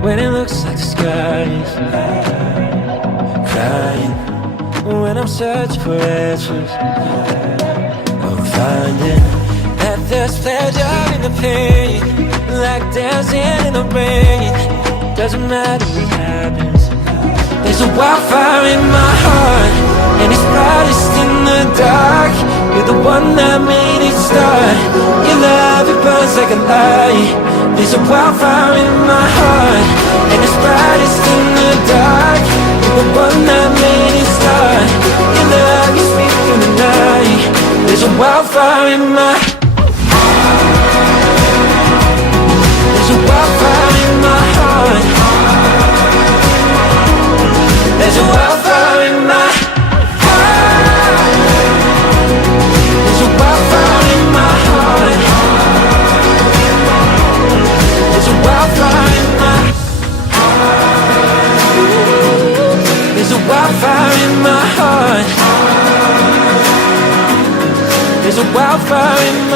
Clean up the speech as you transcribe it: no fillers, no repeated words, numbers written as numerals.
when it looks like the sky is crying, when I'm searching for answers, I'm finding that there's pleasure in the pain, like dancing in the rain. Doesn't matter what happens, there's a wildfire in my heart, and it's brightest in the dark. You're the one that made it start. Your love, it burns like a light. There's a wildfire in my heart, and it's brightest in the dark. You're the one that made it start. Your love, you speak through the night. There's a wildfire in my heart. There's a wildfire in my heart. There's a wildfire in my heart. There's a wildfire in my heart. There's a wildfire in my heart. There's a wildfire in my heart. There's a wildfire in my heart.